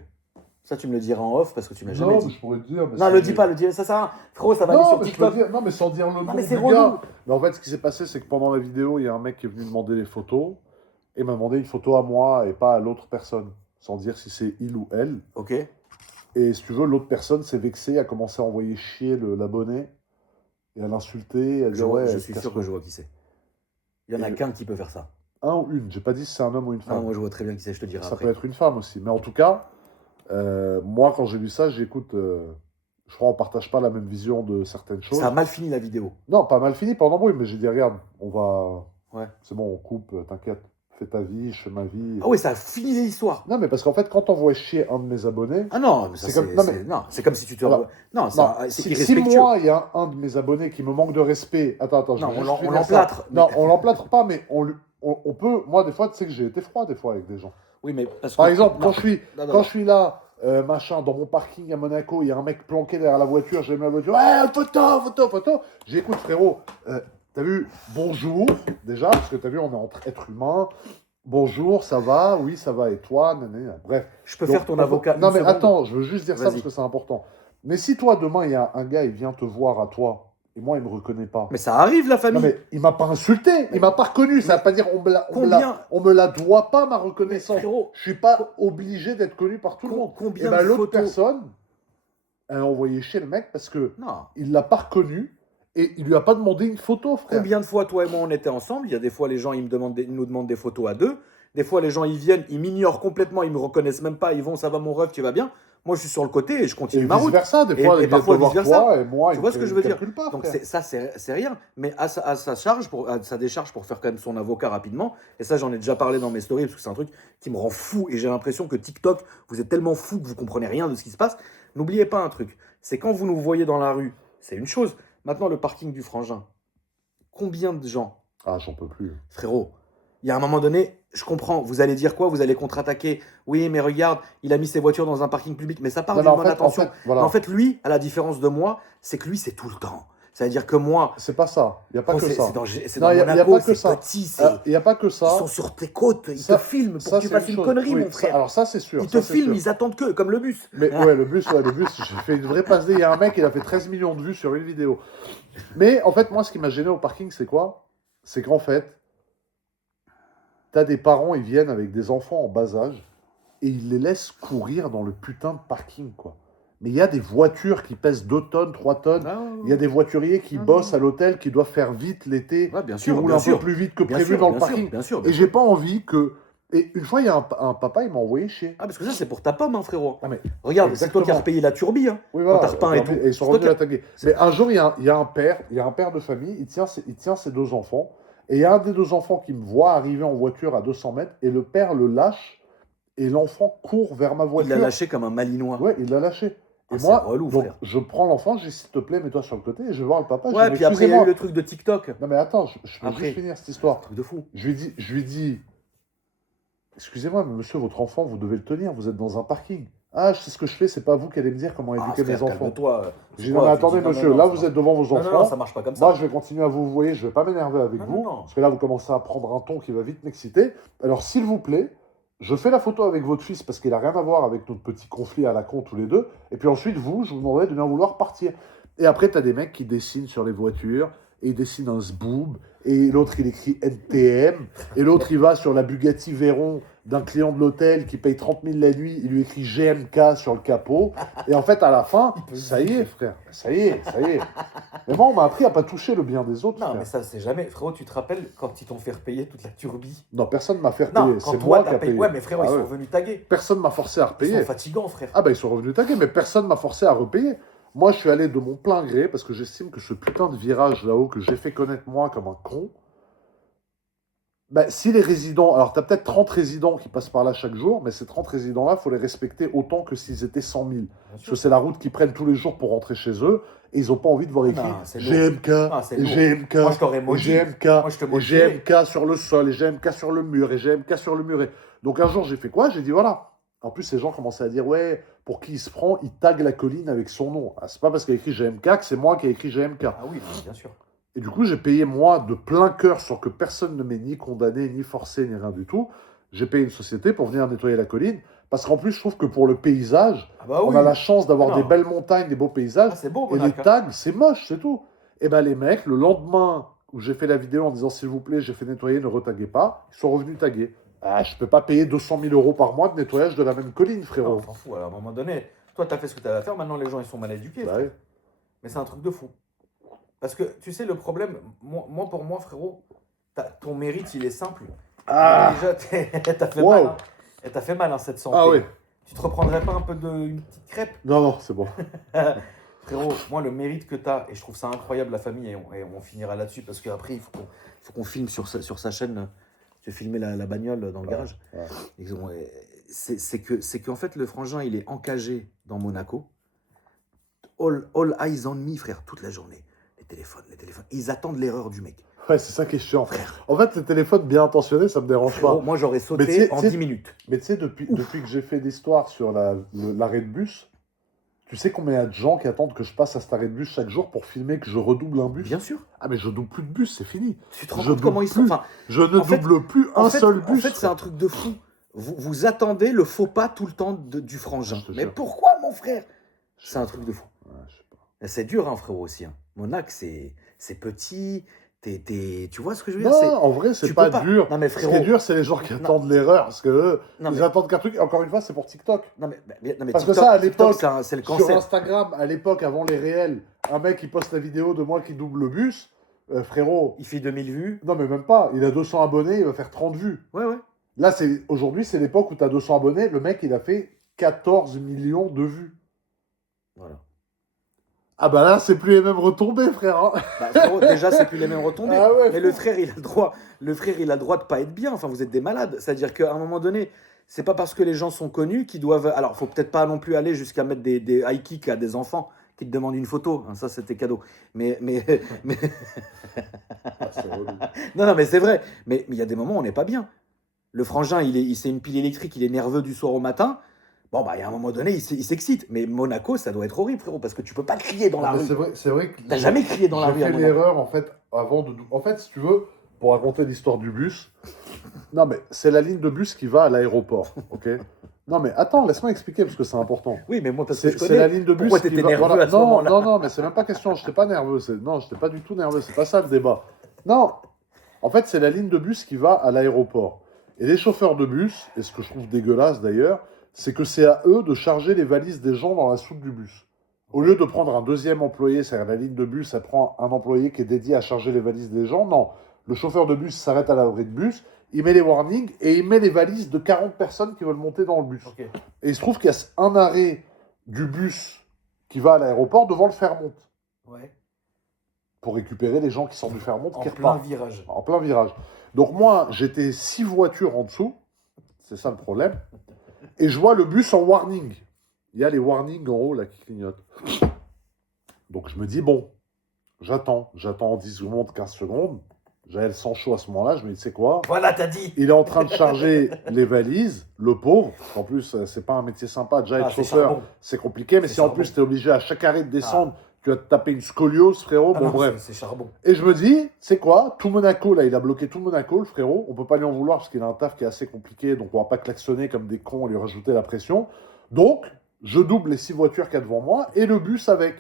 Ça, tu me le diras en off parce que tu m'as jamais Non, dit. mais je pourrais te dire. Mais non, le dis pas, ça sert à rien. Frérot, ça va aller non, sur mais je peux TikTok. dire, non, mais sans dire le nom mais du c'est gars. relou. Mais en fait, ce qui s'est passé, c'est que pendant la vidéo, il y a un mec qui est venu demander les photos et m'a demandé une photo à moi et pas à l'autre personne, sans dire si c'est il ou elle. Ok. Et si tu veux, l'autre personne s'est vexée, a commencé à envoyer chier l'abonné et à l'insulter. Je suis sûr que je vois qui c'est. Il y en a qu'un qui peut faire ça. Un ou une, j'ai pas dit si c'est un homme ou une femme. Ah, moi, je vois très bien qui c'est, je te dirai Ça après. peut être une femme aussi. Mais en tout cas, moi, quand j'ai lu ça, j'écoute. Je crois qu'on partage pas la même vision de certaines choses. Ça a mal fini la vidéo. Non, pas mal fini, pas en embrouille, mais j'ai dit, regarde, on va. Ouais. C'est bon, on coupe, t'inquiète, fais ta vie, je fais ma vie. Ah oui, ça a fini l'histoire. Non, mais parce qu'en fait, quand on voit chier un de mes abonnés. Ah non, mais ça, c'est comme si tu te. Alors, non, c'est si moi, il y a un de mes abonnés qui me manque de respect. Attends, non, on l'emplâtre. Non, on l'emplâtre pas, mais on peut. Moi, des fois, tu sais que j'ai été froid, des fois, avec des gens. Oui, mais parce que. Par exemple, quand je suis là. Machin, dans mon parking à Monaco, il y a un mec planqué derrière la voiture, j'ai mis la voiture, ouais, photo. J'écoute, frérot, t'as vu, bonjour, déjà, parce que t'as vu, on est entre êtres humains. Bonjour, ça va, oui, ça va, et toi, nanana. Bref. Je peux faire ton avocat. Non, mais attends, je veux juste dire ça parce que c'est important. Mais si toi, demain, il y a un gars, il vient te voir à toi, et moi, il me reconnaît pas. Mais ça arrive, la famille. Non, mais il m'a pas insulté, il m'a pas reconnu. Ça veut pas dire on me la doit pas, ma reconnaissance. Frérot, je suis pas obligé d'être connu par tout le monde. Combien et ben, de l'autre photos... personne, elle a envoyé chez le mec parce que non. Il l'a pas reconnu et il lui a pas demandé une photo, frère. Combien de fois, toi et moi, on était ensemble? Il y a des fois, les gens, ils nous demandent des photos à deux. Des fois, les gens, ils viennent, ils m'ignorent complètement, ils me reconnaissent même pas. Ils vont, ça va, mon ref, tu vas bien? Moi, je suis sur le côté et je continue ma route. Vice-versa, des fois, et parfois vice-versa. Et moi, tu vois ce que je veux dire? Pas, donc ça, c'est rien. Mais à sa décharge, pour faire quand même son avocat rapidement, et ça, j'en ai déjà parlé dans mes stories, parce que c'est un truc qui me rend fou, et j'ai l'impression que TikTok, vous êtes tellement fou que vous comprenez rien de ce qui se passe. N'oubliez pas un truc, c'est quand vous nous voyez dans la rue, c'est une chose. Maintenant, le parking du Frangin, combien de gens? Ah, j'en peux plus. Frérot, il y a un moment donné, je comprends, vous allez dire quoi? Vous allez contre-attaquer. Oui, mais regarde, il a mis ses voitures dans un parking public, mais ça part d'une bonne intention. En fait, lui, à la différence de moi, c'est que lui, c'est tout le temps. C'est-à-dire que moi... C'est pas ça. Il n'y a pas que ça. C'est dans Monaco, c'est petit. Il n'y a pas que ça. Ils sont sur tes côtes, ils te filment pour que tu fasses une connerie, mon frère. Alors ça, c'est sûr. Ils te filment, ils attendent que, comme le bus. Mais ouais, le bus, j'ai fait une vraie passe D. Il y a un mec, il a fait 13 millions de vues sur une vidéo. Mais en fait, moi, ce qui m'a gêné au parking, c'est quoi? C'est qu'en fait, t'as des parents, ils viennent avec des enfants en bas âge et ils les laissent courir dans le putain de parking, quoi. Mais il y a des voitures qui pèsent 2 tonnes, 3 tonnes. Il y a des voituriers qui bossent à l'hôtel, qui doivent faire vite l'été, qui roulent un peu plus vite que prévu dans le parking. Et j'ai pas envie que... Et une fois, il y a un papa, il m'a envoyé chier. Ah, parce que ça, c'est pour ta pomme, hein, frérot. Ah, mais regarde, c'est toi qui as repayé la turbie, hein. Oui, voilà. Quand t'as repeint et tout. Et ils sont revenus l'attaquer. Mais un jour, il y a un père de famille, il tient ses 2 enfants. Et il y a un des 2 enfants qui me voit arriver en voiture à 200 mètres, et le père le lâche, et l'enfant court vers ma voiture. Il l'a lâché comme un malinois. Ouais, il l'a lâché. Et Ah, moi, relou, donc, frère. je prends l'enfant, je dis s'il te plaît, mets-toi sur le côté, et je vais voir le papa. Ouais, puis après, il y a eu le truc de TikTok. Non, mais attends, je peux juste finir cette histoire. Truc de fou. Je lui dis, excusez-moi, mais monsieur, votre enfant, vous devez le tenir, vous êtes dans un parking. Ah, je sais ce que je fais, c'est pas vous qui allez me dire comment Ah, éduquer mes frère, enfants. calme-toi. J'ai C'est dit, non, quoi? mais Tu dis attendez, non, non, monsieur, non, là, ça vous êtes marche. devant vos Non, non, non, enfants. ça marche pas comme Moi, ça. je vais continuer à vous voyer, je vais pas m'énerver avec Non, non, vous, non. parce que là, vous commencez à prendre un ton qui va vite m'exciter. Alors, s'il vous plaît, je fais la photo avec votre fils parce qu'il a rien à voir avec notre petit conflit à la con tous les deux. Et puis ensuite, vous, je vous demanderai de bien vouloir partir. Et après, tu as des mecs qui dessinent sur les voitures, et ils dessinent un zboob, et l'autre, il écrit NTM, et l'autre, il va sur la Bugatti Veyron d'un client de l'hôtel qui paye 30 000 la nuit, il lui écrit GMK sur le capot. Et en fait, à la fin, Il peut se ça y est, virer. frère, ça y est, ça y est. Mais moi, on m'a appris à pas toucher le bien des autres, Non, frère. mais ça, c'est jamais. Frérot, tu te rappelles quand ils t'ont fait repayer toute la turbie? Non, personne m'a fait Non, repayer, quand c'est toi, moi qui t'as a payé. payé. Ouais, mais frérot, Ah ils sont ouais. revenus taguer. Personne m'a forcé à Ils sont repayer. fatigants, frère. Ah ben ils sont revenus taguer, mais personne m'a forcé à repayer. Moi, je suis allé de mon plein gré parce que j'estime que ce putain de virage là-haut que j'ai fait connaître moi comme un con, ben, si les résidents, alors tu as peut-être 30 résidents qui passent par là chaque jour, mais ces 30 résidents-là, il faut les respecter autant que s'ils étaient 100 000. Bien Parce sûr. que c'est la route qu'ils prennent tous les jours pour rentrer chez eux, et ils n'ont pas envie de voir écrit Non, c'est lourd. GMK, Non, c'est et lourd. GMK, Moi, je t'aurais et maudit. GMK, Moi, je te et maudirais. GMK sur le sol, et GMK sur le mur, et GMK sur le muret. Donc un jour, j'ai fait quoi? J'ai dit voilà. En plus, ces gens commençaient à dire ouais, pour qui il se prend, il tague la colline avec son nom. Ah, c'est pas parce qu'il y a écrit GMK que c'est moi qui ai écrit GMK. Ah oui, non, bien sûr. Et du coup, j'ai payé moi de plein cœur sans que personne ne m'ait ni condamné, ni forcé, ni rien du tout. J'ai payé une société pour venir nettoyer la colline. Parce qu'en plus, je trouve que pour le paysage, Ah bah on a oui. la chance d'avoir Ah des non. belles montagnes, des beaux paysages. Ah, c'est beau, Et les Monaco. hein. tags, c'est moche, c'est tout. Et ben les mecs, le lendemain où j'ai fait la vidéo en disant s'il vous plaît, j'ai fait nettoyer, ne retaguez pas, ils sont revenus taguer. Ah, je peux pas payer 200 000 euros par mois de nettoyage de la même colline, Non, on frérot. s'en fout. Alors, à un moment donné, toi, t'as fait ce que t'avais à faire. Maintenant, les gens, ils sont mal éduqués. Bah frère. oui. Mais c'est un truc de fou. Parce que, tu sais, le problème, pour moi, frérot, ton mérite, il est simple. Ah, Déjà, t'as fait wow. mal. Hein. Et t'as fait mal, hein, cette santé. Ah oui. Tu te reprendrais pas un peu une petite crêpe? Non, non, c'est bon. Frérot, moi, le mérite que t'as, et je trouve ça incroyable, la famille, et on finira là-dessus, parce qu'après, il faut qu'on filme sur sa chaîne. Tu veux filmer la bagnole dans le garage. Ouais. C'est qu'en fait, le frangin, il est encagé dans Monaco. All eyes on me, frère, toute la journée. Les téléphones. Ils attendent l'erreur du mec. Ouais, c'est ça qui est chiant. En fait, les téléphones bien intentionnés, ça me dérange Frérot, pas. moi, j'aurais Mais tu sais- sauté en tu sais- 10 minutes. Mais tu sais, depuis que j'ai fait l'histoire sur l'arrêt de bus, tu sais combien il y a de gens qui attendent que je passe à cet arrêt de bus chaque jour pour filmer que je redouble un bus? Bien sûr. Ah, mais je double plus de bus, c'est fini. Tu te rends Je compte comment double ils sont. plus. Enfin, Je ne en fait- double plus un seul En bus. fait, c'est un truc de fou. Vous attendez le faux pas tout le temps du frangin. Je te Mais jure. pourquoi, mon frère? C'est un truc de fou. Ouais, je sais pas. Et c'est dur, hein, frérot, aussi. Hein. Monac, c'est petit. Tu vois ce que je veux dire? Non, en vrai, c'est tu pas peux pas. dur. Non, mais Ce qui est frérot. dur, c'est les gens qui Non. attendent l'erreur. Parce que eux, Non, ils mais- attendent qu'un truc. Encore une fois, c'est pour TikTok. Non, mais Parce que TikTok- ça, à TikTok, l'époque, c'est le Sur cancer. Instagram, à l'époque, avant les réels, un mec qui poste la vidéo de moi qui double le bus, frérot, Il fait 2000 vues. non mais même pas, il a 200 abonnés, il va faire 30 vues. Ouais, ouais. Là, aujourd'hui, c'est l'époque où tu as 200 abonnés, le mec, il a fait 14 millions de vues. Voilà. Ah bah là, c'est plus les mêmes retombées, frère. hein. Bah, frérot, déjà, c'est plus les mêmes retombées. Ah ouais, mais le frère, il a le droit. Le frère, il a le droit de pas être bien. Enfin, vous êtes des malades. C'est-à-dire qu'à un moment donné, c'est pas parce que les gens sont connus qu'ils doivent. Alors, faut peut-être pas non plus aller jusqu'à mettre des high kicks à des enfants qui te demandent une photo. Hein, ça, c'était cadeau. Mais Ah, c'est relou. non, mais c'est vrai. Mais il y a des moments où on n'est pas bien. Le frangin, c'est une pile électrique. Il est nerveux du soir au matin. Bon, bah, il y a un moment donné, il s'excite. Mais Monaco, ça doit être horrible, frérot, parce que tu peux pas crier dans la Mais rue. c'est vrai que T'as jamais crié dans la j'ai rue à fait Monaco. l'erreur, en fait, avant de... En fait, si tu veux, pour raconter l'histoire du bus, non mais c'est la ligne de bus qui va à l'aéroport, ok? Non mais attends, laisse-moi expliquer parce que c'est important. Oui, mais moi, parce que C'est je c'est connais. la ligne de bus Pourquoi qui t'étais va... nerveux voilà. à ce Non, moment-là? non, non, mais c'est même pas question, je n'étais pas nerveux. Non, je n'étais pas du tout nerveux, c'est pas ça le débat. Non, en fait, c'est la ligne de bus qui va à l'aéroport. Et les chauffeurs de bus, et ce que je trouve dégueulasse d'ailleurs, c'est que c'est à eux de charger les valises des gens dans la soute du bus. Au lieu de prendre un deuxième employé, c'est-à-dire la ligne de bus, elle prend un employé qui est dédié à charger les valises des gens, non. Le chauffeur de bus s'arrête à l'arrêt de bus, il met les warnings et il met les valises de 40 personnes qui veulent monter dans le bus. Ok. Et il se trouve qu'il y a un arrêt du bus qui va à l'aéroport devant le Fairmont Ouais. pour récupérer les gens qui sortent du Fairmont En qui plein repartent virage. en plein virage. Donc moi, j'étais 6 voitures en dessous, c'est ça le problème, et je vois le bus en warning. Il y a les warnings en haut là qui clignotent. Donc je me dis, bon, j'attends 10 secondes, 15 secondes, J'avais le sang chaud à ce moment-là. Je me dis, tu sais quoi? Voilà, t'as dit. Il est en train de charger les valises, le pauvre. En plus, c'est pas un métier sympa. Déjà, être C'est chauffeur, charbon. c'est compliqué. Mais C'est si en charbon. plus, tu es obligé à chaque arrêt de descendre, tu vas te taper une scoliose, frérot. Ah Bon, non, bref. c'est charbon. Et je me dis, c'est quoi? Tout Monaco, là, il a bloqué tout Monaco, le frérot. On peut pas lui en vouloir parce qu'il a un taf qui est assez compliqué. Donc, on va pas klaxonner comme des cons et lui rajouter la pression. Donc, je double les 6 voitures qu'il y a devant moi et le bus avec.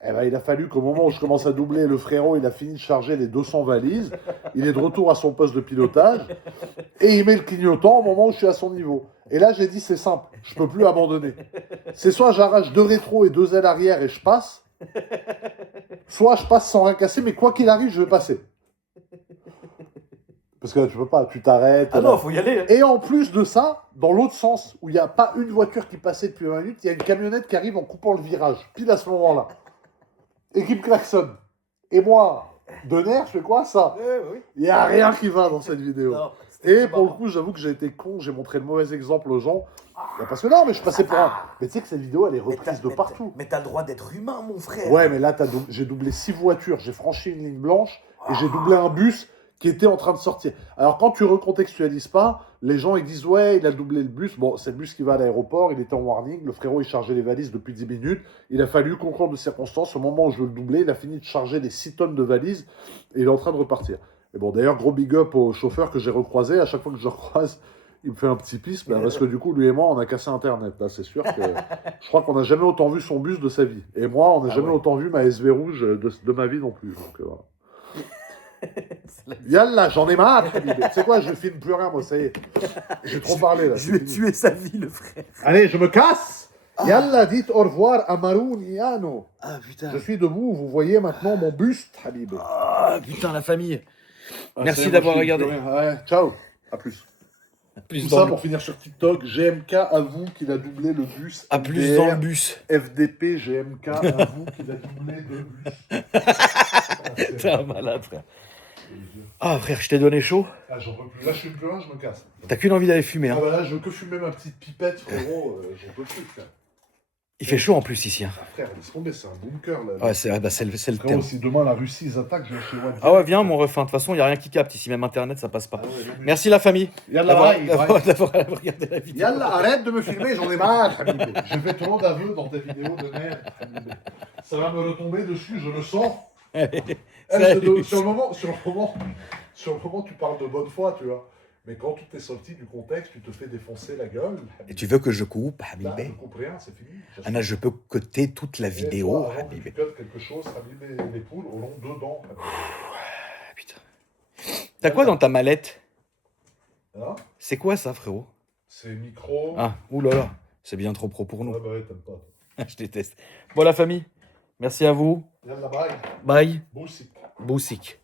Eh ben, il a fallu qu'au moment où je commence à doubler, le frérot, il a fini de charger les 200 valises. Il est de retour à son poste de pilotage. Et il met le clignotant au moment où je suis à son niveau. Et là, j'ai dit, c'est simple, je peux plus abandonner. C'est soit j'arrache 2 rétros et 2 ailes arrière et je passe, soit je passe sans rien casser, mais quoi qu'il arrive, je vais passer. Parce que là, tu peux pas, tu t'arrêtes. Ah là. non, faut y aller. Hein. Et en plus de ça, dans l'autre sens, où il n'y a pas une voiture qui passait depuis 20 minutes, il y a une camionnette qui arrive en coupant le virage, pile à ce moment-là. Et qui me klaxonne. Et moi, de nerfs, je fais quoi ça? Oui. Il n'y a rien qui va dans cette vidéo. Non, Et pour le coup, j'avoue que j'ai été con, j'ai montré le mauvais exemple aux gens. Parce que non, mais je passais pour un. Mais tu sais que cette vidéo, elle est reprise de partout. Mais t'as le droit d'être humain, mon frère. Ouais, mais là, j'ai doublé 6 voitures, j'ai franchi une ligne blanche et j'ai doublé un bus qui était en train de sortir. Alors, quand tu recontextualises pas, les gens ils disent ouais, il a doublé le bus. Bon, c'est le bus qui va à l'aéroport, il était en warning, le frérot il chargeait les valises depuis 10 minutes. Il a fallu, concours de circonstances, au moment où je veux le doubler, il a fini de charger les 6 tonnes de valises et il est en train de repartir. Et bon, d'ailleurs, gros big up au chauffeur que j'ai recroisé. À chaque fois que je le recroise, il me fait un petit pisse, parce que du coup, lui et moi, on a cassé Internet. Là, c'est sûr que je crois qu'on n'a jamais autant vu son bus de sa vie. Et moi, on n'a jamais autant vu ma SV rouge de ma vie non plus. Donc, voilà. Yallah, j'en ai marre, Habib. Tu sais quoi, je filme plus rien, moi, ça y est. J'ai trop parlé, là. Je vais tuer sa vie, le frère. Allez, je me casse. Yallah, dites au revoir à Maroun Iano. Ah, putain. Je suis debout, vous voyez maintenant mon buste, Habib. Ah, putain, la famille. Ah, Merci c'est d'avoir bon, regardé. Ouais, ciao. À plus. Plus Tout dans ça le- pour finir sur TikTok. GMK avoue qu'il a doublé le bus. À plus MDR. dans le bus. FDP, GMK avoue qu'il a doublé le bus. T'es un malade, frère. Ah, frère, je t'ai donné chaud. Ah, j'en peux plus. Là, je suis plus rien, je me casse. T'as qu'une envie d'aller fumer, Ah hein. bah là, je veux que fumer ma petite pipette, frérot. J'en peux plus, frère. Il fait chaud en plus ici, hein. Ah, frère, laisse tomber, c'est un bunker, là. Ouais, c'est le Frérot, terme. si demain la Russie, ils attaquent, je vais chez Watt. Ah ouais, viens, mon refin. De toute façon, il n'y a rien qui capte ici. Même Internet, ça passe pas. Ah ouais, non, mais- Merci, la famille. Yallah, D'avoir regardé la vidéo. Yallah, arrête de me filmer, j'en ai marre, Habib. Je fais trop d'aveux dans tes vidéos de merde, Habib. Ça va me retomber dessus, je le sens. Allez, Sur salut. le moment, tu parles de bonne foi, tu vois. Mais quand tout est sorti du contexte, tu te fais défoncer la gueule. Et tu veux que je coupe, Là, Habibé? je coupe rien, c'est fini. Anna, je peux coter toute la Et vidéo, toi, avant que Habibé. tu cotes quelque chose, Habibé, les poules auront dedans. Ah, putain. T'as quoi dans ta mallette? Hein? C'est quoi ça, frérot? C'est micro. Ah, oulala. C'est bien trop pro pour nous. Ouais, bah ouais, t'aimes pas. Je déteste. Bon, la famille, merci à vous. Yallah, bye. Bye. Boussik. Boussik.